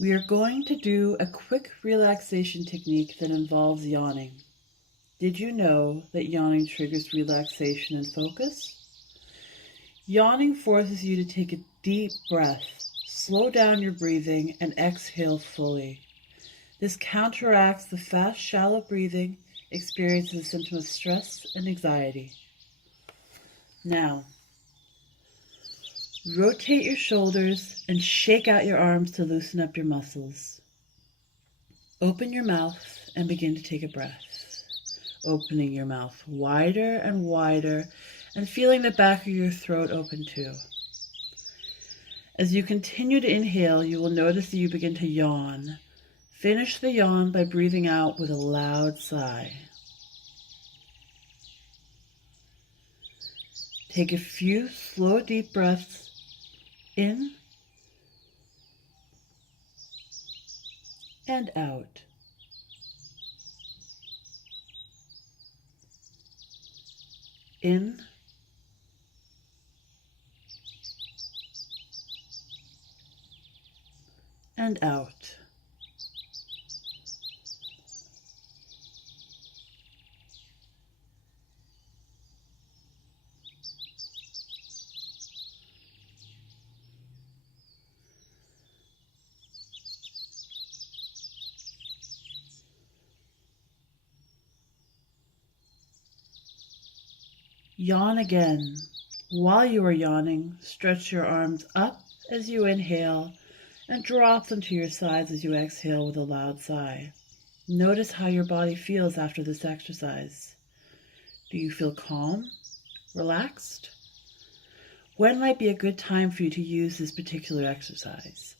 We are going to do a quick relaxation technique that involves yawning. Did you know that yawning triggers relaxation and focus? Yawning forces you to take a deep breath, slow down your breathing, and exhale fully. This counteracts the fast, shallow breathing experienced as a symptom of stress and anxiety. Now, rotate your shoulders and shake out your arms to loosen up your muscles. Open your mouth and begin to take a breath. Opening your mouth wider and wider and feeling the back of your throat open too. As you continue to inhale, you will notice that you begin to yawn. Finish the yawn by breathing out with a loud sigh. Take a few slow, deep breaths in and out. In and out. Yawn again. While you are yawning, stretch your arms up as you inhale and drop them to your sides as you exhale with a loud sigh. Notice how your body feels after this exercise. Do you feel calm? Relaxed? When might be a good time for you to use this particular exercise?